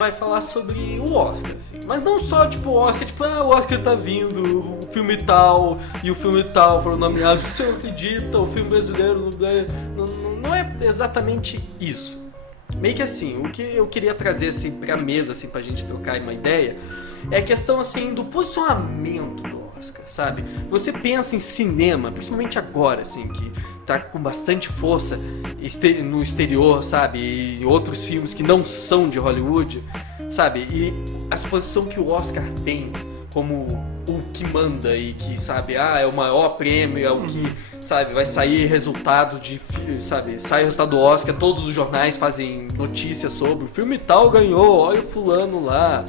vai falar sobre o Oscar, assim. Mas não só, tipo, o Oscar, tipo, o Oscar tá vindo, o filme tal, e o filme tal foram nomeados. Você não acredita, o filme brasileiro não é exatamente isso. Meio que assim, o que eu queria trazer, assim, pra mesa, assim, pra gente trocar uma ideia, é a questão, assim, do posicionamento do Oscar, sabe? Você pensa em cinema, principalmente agora, assim, que tá com bastante força no exterior, sabe? E outros filmes que não são de Hollywood, sabe? E a exposição que o Oscar tem como o que manda e que, sabe, é o maior prêmio, é o que, sabe, vai sair resultado de, sabe, sai resultado do Oscar, todos os jornais fazem notícias sobre o filme tal ganhou, olha o fulano lá,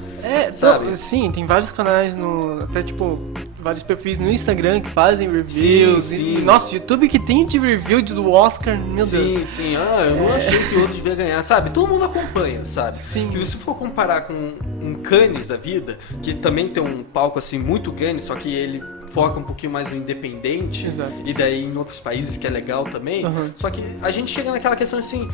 sabe? Não, sim, tem vários canais até tipo, vários perfis no Instagram que fazem reviews. Sim. Nossa, YouTube que tem de review do Oscar, meu Deus. Sim, eu não achei que o outro devia ganhar, sabe? Todo mundo acompanha, sabe? Sim. Que se for comparar com um Cannes da vida, que também tem um palco assim muito grande, só que ele foca um pouquinho mais no independente. Exato. E daí em outros países que é legal também. Só que a gente chega naquela questão assim,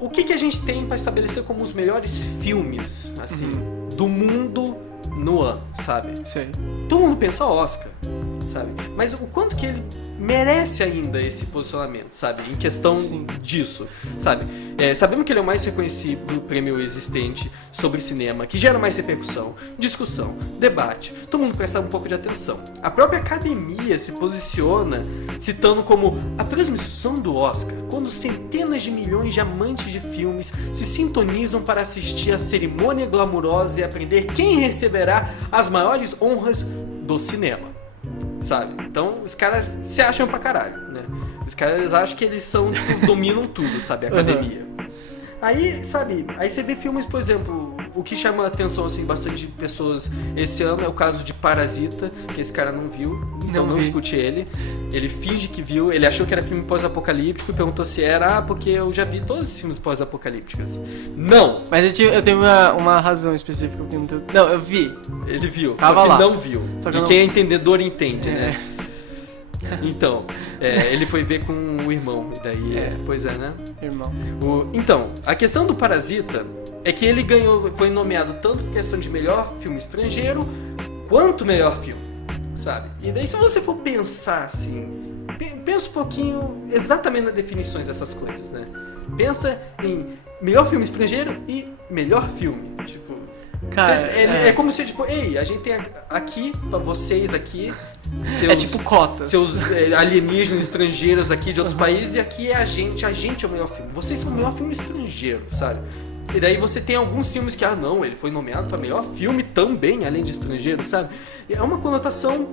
o que a gente tem pra estabelecer como os melhores filmes, assim, do mundo no ano, sabe? Sei. Todo mundo pensa Oscar, sabe? Mas o quanto que ele merece ainda esse posicionamento, sabe? Em questão disso, sabe? Sabemos que ele é o mais reconhecido prêmio existente sobre cinema, que gera mais repercussão, discussão, debate. Todo mundo presta um pouco de atenção. A própria academia se posiciona citando como a transmissão do Oscar, quando centenas de milhões de amantes de filmes se sintonizam para assistir a cerimônia glamurosa e aprender quem receberá as maiores honras do cinema. Sabe? Então, os caras se acham pra caralho, né? Os caras acham que eles são, tipo, dominam tudo, sabe? A academia. Aí, sabe? Aí você vê filmes, por exemplo, o que chama a atenção, assim, bastante de pessoas esse ano é o caso de Parasita, que esse cara não viu, então não escute ele. Ele finge que viu, ele achou que era filme pós-apocalíptico e perguntou se era, porque eu já vi todos os filmes pós-apocalípticos. Não! Mas eu tenho uma razão específica. Não, eu vi. Ele viu, Tava só que lá. não viu. E quem é entendedor entende, né? É. Então, ele foi ver com o irmão, e daí, pois é, né? Irmão. Então, a questão do Parasita é que ele foi nomeado tanto por questão de melhor filme estrangeiro, quanto melhor filme, sabe? E daí se você for pensar assim, pensa um pouquinho exatamente nas definições dessas coisas, né? Pensa em melhor filme estrangeiro e melhor filme, tipo... Cara, é como se, tipo, ei, a gente tem aqui, pra vocês aqui, é tipo cotas. seus alienígenas estrangeiros aqui de outros países, e aqui é a gente é o melhor filme. Vocês são o melhor filme estrangeiro, sabe? E daí você tem alguns filmes que, não, ele foi nomeado pra melhor filme também, além de estrangeiro, sabe? E é uma conotação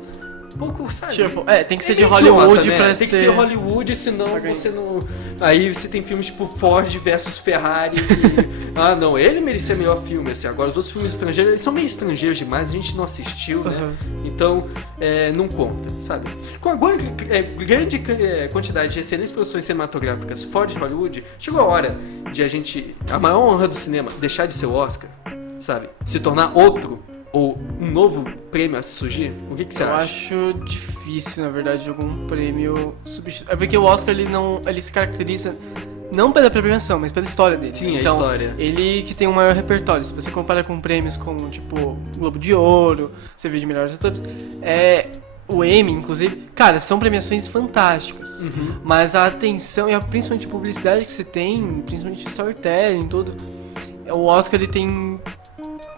um pouco, sabe? Tipo, tem que ser de Hollywood, né? Tem que ser Hollywood, senão você não... Aí você tem filmes tipo Ford versus Ferrari e... não, ele merecia melhor filme, assim. Agora os outros filmes estrangeiros, eles são meio estrangeiros demais, a gente não assistiu, né? Então, não conta, sabe? Com a grande quantidade de excelentes produções cinematográficas fora de Hollywood, chegou a hora de a maior honra do cinema, deixar de ser o Oscar, sabe? Se tornar outro ou um novo prêmio a surgir? O que você acha? Eu acho difícil, na verdade, algum prêmio substituir. É porque o Oscar ele se caracteriza não pela premiação, mas pela história dele. Sim, então, a história. Ele que tem um maior repertório. Se você compara com prêmios como, tipo, Globo de Ouro, você vê de melhores atores, o Emmy, inclusive, cara, são premiações fantásticas. Mas a atenção e principalmente a publicidade que você tem, principalmente storytelling, tudo, o Oscar ele tem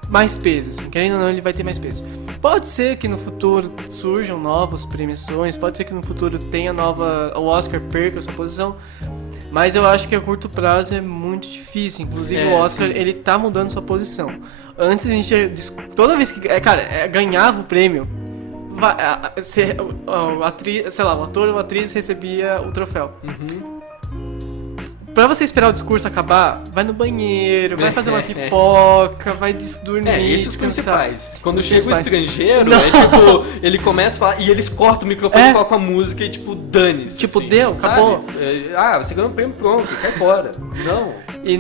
mais peso, assim. Querendo ou não, ele vai ter mais peso. Pode ser que no futuro surjam novas premiações, pode ser que no futuro tenha o Oscar perca a sua posição, mas eu acho que a curto prazo é muito difícil. Inclusive o Oscar, ele tá mudando sua posição. Antes a gente, toda vez que, ganhava o prêmio, o ator ou a atriz recebia o troféu. Pra você esperar o discurso acabar, vai no banheiro, vai fazer uma pipoca, vai dormir. Esses principais. Quando chega o estrangeiro, tipo, ele começa a falar e eles cortam o microfone e colocam a música e tipo, dane-se. Tipo, assim, deu, sabe? acabou. Você ganhou um prêmio, pronto, cai fora. Não. E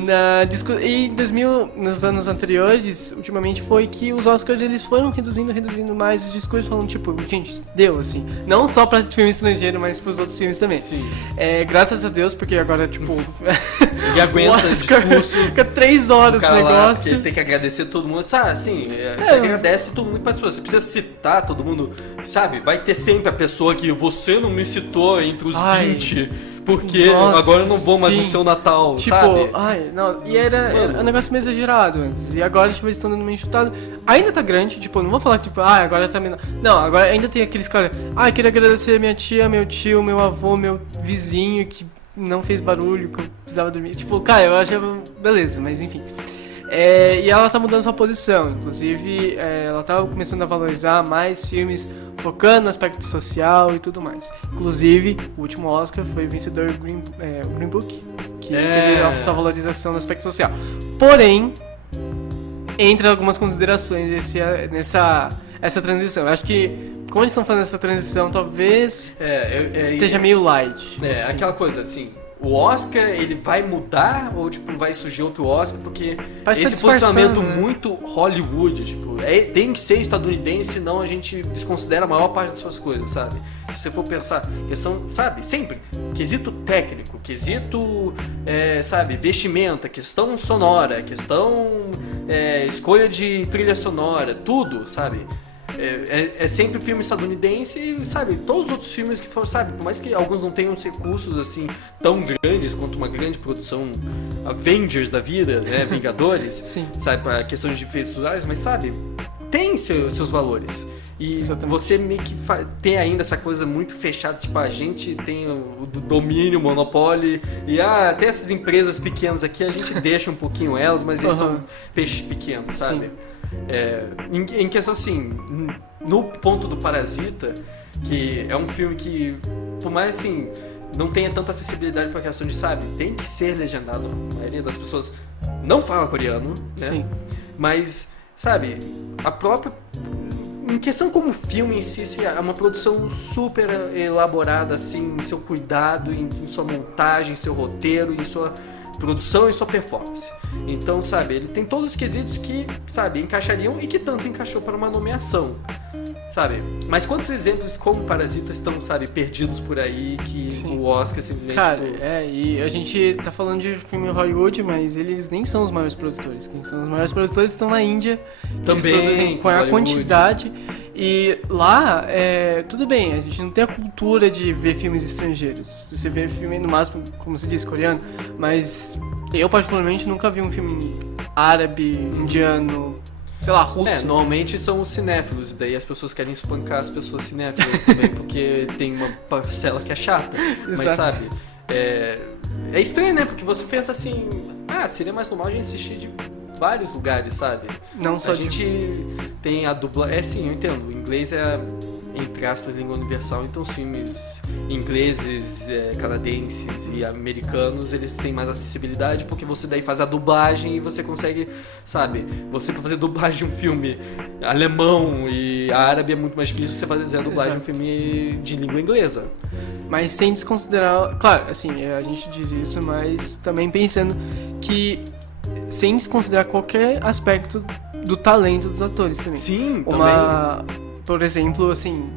nos anos anteriores, ultimamente, foi que os Oscars eles foram reduzindo mais os discursos, falando tipo, gente, deu, assim. Não só pra filme estrangeiro, mas pros outros filmes também. Sim. Graças a Deus, porque agora, tipo... Ele aguenta esse discurso. Fica 3 horas esse negócio. Ele tem que agradecer todo mundo. Sabe, assim, você agradece todo mundo que participou. Você precisa citar todo mundo, sabe? Vai ter sempre a pessoa que você não me citou entre os 20, porque agora eu não vou mais no seu Natal, tipo, sabe? Não. E era um negócio meio exagerado antes. E agora, tipo, eles estão dando uma enxutada. Ainda tá grande, tipo, não vou falar, tipo, agora tá menor. Não, agora ainda tem aqueles caras. Queria agradecer minha tia, meu tio, meu avô, meu vizinho que não fez barulho, que eu precisava dormir. Tipo, cara, eu achava beleza, mas enfim. E ela tá mudando sua posição. Inclusive, ela tá começando a valorizar mais filmes, focando no aspecto social e tudo mais. Inclusive, o último Oscar foi vencedor Green Book, que teve a sua valorização no aspecto social. Porém, entra algumas considerações essa transição. Eu acho que, como eles estão fazendo essa transição, talvez esteja meio light. Assim. Aquela coisa, assim, o Oscar, ele vai mudar ou, tipo, vai surgir outro Oscar? Porque parece esse posicionamento muito Hollywood, tipo, tem que ser estadunidense, senão a gente desconsidera a maior parte das suas coisas, sabe? Se você for pensar, questão, sabe, sempre, quesito técnico, quesito, sabe, vestimenta, questão sonora, questão escolha de trilha sonora, tudo, sabe? É sempre filme estadunidense e, sabe, todos os outros filmes que foram, sabe, por mais que alguns não tenham recursos, assim, tão grandes quanto uma grande produção Avengers da vida, né, Vingadores, Sim. sabe, para questões de efeitos visuais, mas, sabe, tem seus valores. E exatamente. Você meio que tem ainda essa coisa muito fechada, tipo, a gente tem o domínio, o monopólio, e tem essas empresas pequenas aqui, a gente deixa um pouquinho elas, mas eles são peixes pequenos, sabe? Sim. Em questão assim, no ponto do Parasita, que é um filme que, por mais assim, não tenha tanta acessibilidade para a questão de, sabe, tem que ser legendado. A maioria das pessoas não fala coreano, né? Sim. Mas, sabe, a própria... Em questão como filme em si, é uma produção super elaborada, assim, em seu cuidado, em sua montagem, em seu roteiro, em sua produção e sua performance. Então, sabe, ele tem todos os quesitos que, sabe, encaixariam e que tanto encaixou para uma nomeação, sabe? Mas quantos exemplos como Parasita estão, sabe, perdidos por aí que o Oscar simplesmente... Cara, e a gente tá falando de filme Hollywood, mas eles nem são os maiores produtores. Quem são os maiores produtores estão na Índia, que também eles produzem com a quantidade. E lá, tudo bem, a gente não tem a cultura de ver filmes estrangeiros. Você vê filme, no máximo, como se diz, coreano, mas eu particularmente nunca vi um filme árabe, indiano, sei lá, russo. Normalmente são os cinéfilos, daí as pessoas querem espancar as pessoas cinéfilas também, porque tem uma parcela que é chata. Mas sabe, é estranho, né? Porque você pensa assim, seria mais normal a gente assistir de vários lugares, sabe? Não só a gente tem a dubla... sim, eu entendo, o inglês é, entre aspas, língua universal, então os filmes ingleses, canadenses e americanos, eles têm mais acessibilidade, porque você daí faz a dublagem e você consegue, sabe, você pra fazer dublagem de um filme alemão e árabe é muito mais difícil você fazer a dublagem de um filme de língua inglesa. Mas sem desconsiderar, claro, assim, a gente diz isso, mas também pensando que sem desconsiderar qualquer aspecto do talento dos atores também. Sim, também. Por exemplo, assim,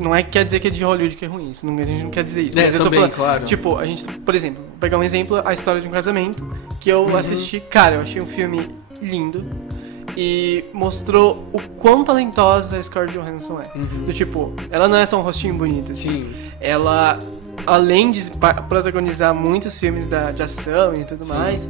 não quer dizer que é de Hollywood que é ruim, isso, a gente não quer dizer isso. Mas eu também, tô falando, claro. Tipo, a gente, por exemplo, vou pegar um exemplo, A História de um Casamento, que eu assisti, cara, eu achei um filme lindo e mostrou o quão talentosa a Scarlett Johansson é. Do tipo, ela não é só um rostinho bonito, assim. Sim. Ela, além de protagonizar muitos filmes de ação e tudo mais...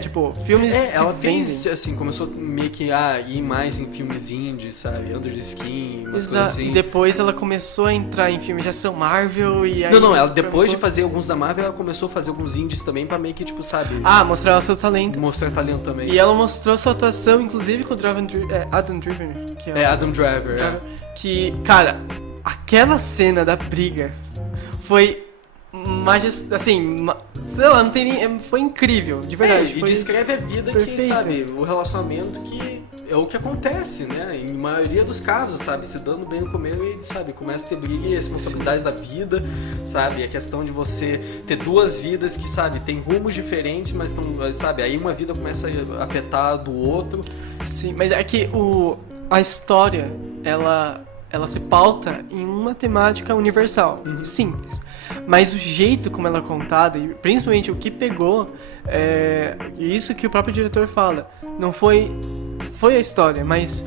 tipo, filmes ela fez, assim, começou meio que a ir mais em filmes indies, sabe? Under the Skin, umas coisas assim. E depois ela começou a entrar em filmes de ação Marvel e aí... Não, ela depois de fazer alguns da Marvel, ela começou a fazer alguns indies também pra meio que, tipo, sabe... mostrar o seu talento. Mostrar talento também. E ela mostrou sua atuação, inclusive, com o Adam Driver, que é Adam Driver, que, cara, aquela cena da briga foi... assim, sei lá, não tem nem... Foi incrível, de verdade. E descreve a vida perfeito. Que, sabe, o relacionamento que é o que acontece, né? Em maioria dos casos, sabe? Se dando bem no começo e, sabe, começa a ter briga e responsabilidade da vida, sabe? A questão de você ter duas vidas que, sabe, tem rumos diferentes, mas estão, sabe? Aí uma vida começa a afetar do outro. Sim, mas é que a história, ela se pauta em uma temática universal, simples. Mas o jeito como ela é contada, e principalmente o que pegou, isso que o próprio diretor fala. Não foi a história, mas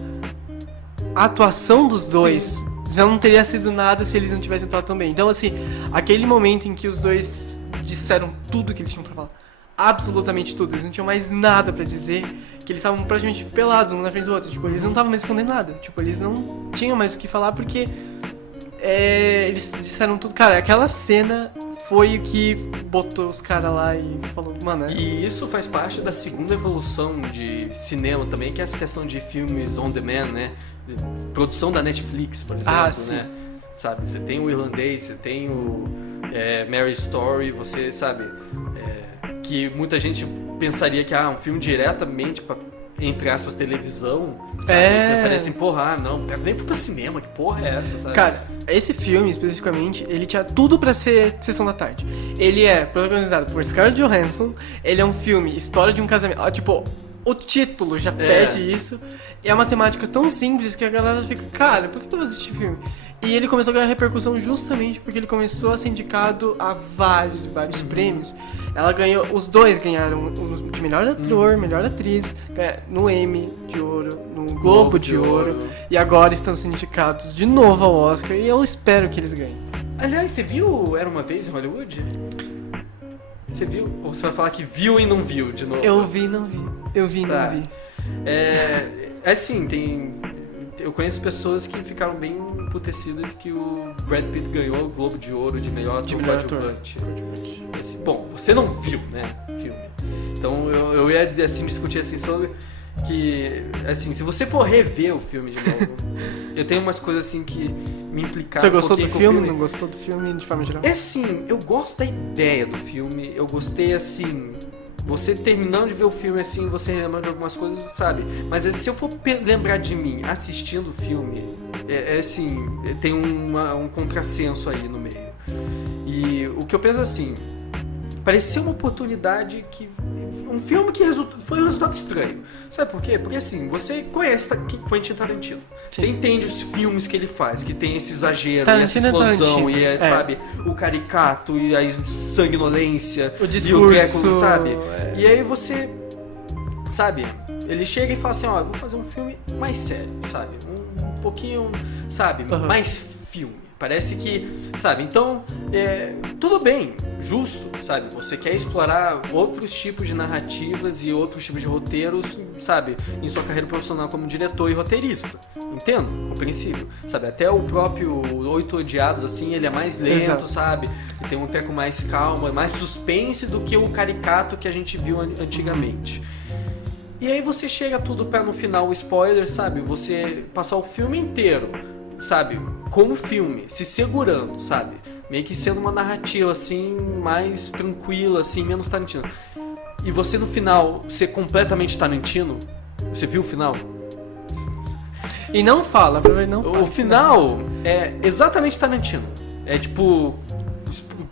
a atuação dos dois já não teria sido nada se eles não tivessem atuado tão bem. Então, assim, aquele momento em que os dois disseram tudo que eles tinham pra falar, absolutamente tudo, eles não tinham mais nada pra dizer, que eles estavam praticamente pelados um na frente do outro, tipo, eles não estavam mais escondendo nada, tipo, eles não tinham mais o que falar porque eles disseram tudo. Cara, aquela cena foi o que botou os caras lá e falou, mano... E isso faz parte da segunda evolução de cinema também, que é essa questão de filmes on demand, né? Produção da Netflix, por exemplo, né? Sabe, você tem o Irlandês, você tem o Mary Story, você sabe... que muita gente pensaria que um filme diretamente pra, entre aspas, televisão, sabe? Pensaria assim, porra, não, nem fui pro cinema, que porra é essa, sabe? Cara, esse filme, especificamente, ele tinha tudo pra ser Sessão da Tarde. Ele é protagonizado por Scarlett Johansson, ele é um filme, história de um casamento, tipo, o título já pede isso, e é uma temática tão simples que a galera fica, cara, por que eu vou assistir filme? E ele começou a ganhar repercussão justamente porque ele começou a ser indicado a vários prêmios. Ela ganhou, os dois ganharam de melhor ator, melhor atriz, no Emmy de Ouro, no Globo de Ouro, e agora estão sendo indicados de novo ao Oscar, e eu espero que eles ganhem. Aliás, você viu Era Uma Vez em Hollywood? Você viu? Ou você vai falar que viu e não viu de novo? Eu vi e não vi. Eu vi e não vi. Assim, eu conheço pessoas que ficaram bem emputecidas que o Brad Pitt ganhou o Globo de Ouro de melhor ator coadjuvante. Assim, bom, você não viu, né, filme. Então eu ia assim, discutir assim sobre que, assim, se você for rever o filme de novo, eu tenho umas coisas assim que me implicaram. Você gostou do filme? Não gostou do filme de forma geral? Assim, eu gosto da ideia do filme, eu gostei assim... Você terminando de ver o filme assim, você lembra de algumas coisas, sabe? Mas se eu for lembrar de mim assistindo o filme, assim, tem um contrassenso aí no meio. E o que eu penso assim, pareceu uma oportunidade que... Um filme que foi um resultado estranho. Sabe por quê? Porque assim, você conhece Quentin Tarantino. Sim. Você entende os filmes que ele faz, que tem esse exagero, e essa explosão, e sabe, o caricato, e a sanguinolência, o discurso, e o treco, sabe? E aí você, sabe, ele chega e fala assim, eu vou fazer um filme mais sério, sabe? Um pouquinho, sabe, mais filme. Parece que, sabe, então, tudo bem, justo, sabe, você quer explorar outros tipos de narrativas e outros tipos de roteiros, sabe, em sua carreira profissional como diretor e roteirista, entendo, compreensível, sabe, até o próprio Oito Odiados, assim, ele é mais lento, Exato. Sabe, ele tem um teco mais calmo, mais suspense do que o caricato que a gente viu antigamente. E aí você chega tudo pra no final o spoiler, sabe, você passar o filme inteiro, sabe, como filme, se segurando, sabe, meio que sendo uma narrativa assim, mais tranquila, assim, menos Tarantino. E você no final ser completamente Tarantino, você viu o final? E não fala, não fala. O final é exatamente Tarantino. É tipo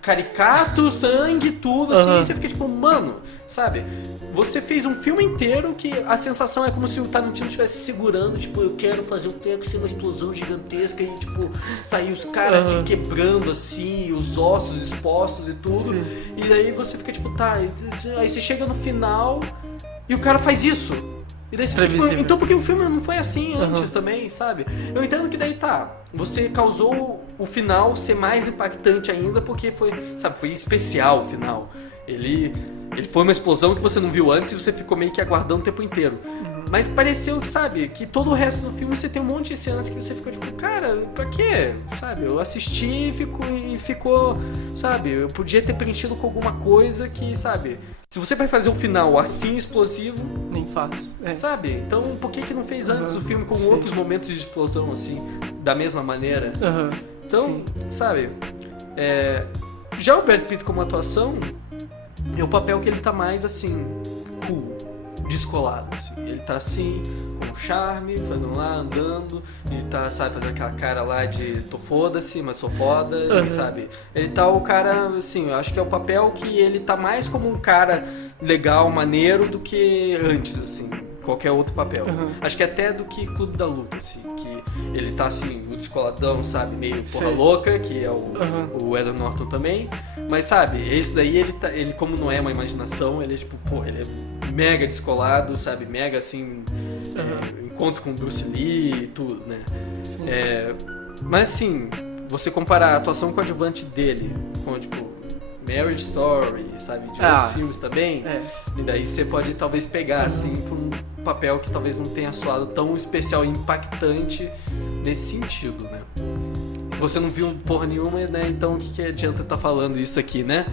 caricato, sangue, tudo assim, e você fica tipo, mano, sabe? Você fez um filme inteiro que a sensação é como se o Tarantino estivesse segurando, tipo, eu quero fazer um teco ser uma explosão gigantesca e, tipo, sair os caras assim, quebrando, assim, os ossos expostos e tudo. Sim. E daí você fica, tipo, tá, aí você chega no final e o cara faz isso. E daí você fica, tipo, então por que o filme não foi assim antes também, sabe? Eu entendo que daí você causou o final ser mais impactante ainda porque foi, sabe, foi especial o final. Ele foi uma explosão que você não viu antes e você ficou meio que aguardando o tempo inteiro. Mas pareceu que, sabe, que todo o resto do filme você tem um monte de cenas que você ficou tipo, cara, pra quê? Sabe, eu assisti e ficou, sabe, eu podia ter preenchido com alguma coisa que, sabe, se você vai fazer um final assim explosivo... Nem faz. Sabe, então por que não fez antes o filme com outros momentos de explosão assim, da mesma maneira? Então, sabe, já o Brad Pitt como atuação... É o papel que ele tá mais assim, cool, descolado, assim. Ele tá assim, com charme, fazendo lá, andando, e tá, sabe, fazendo aquela cara lá de tô foda-se, mas sou foda, e, sabe? Ele tá o cara, assim, eu acho que é o papel que ele tá mais como um cara legal, maneiro, do que antes, assim. qualquer outro papel. Uhum. Acho que até do que Clube da Luta, assim, que ele tá assim, o descoladão, sabe, meio porra Sei. louca, que é Uhum. o Edward Norton também. Mas sabe, esse daí ele como não é uma imaginação, ele é tipo, pô, ele é mega descolado, sabe, mega assim, encontro com Bruce Lee e tudo, né? Sim. Mas assim, você comparar a atuação coadjuvante dele com, tipo, Marriage Story, sabe, de outros filmes também, e daí você pode talvez pegar, assim, pra um papel que talvez não tenha soado tão especial e impactante nesse sentido, né? Você não viu porra nenhuma, né? Então o que adianta estar falando isso aqui, né?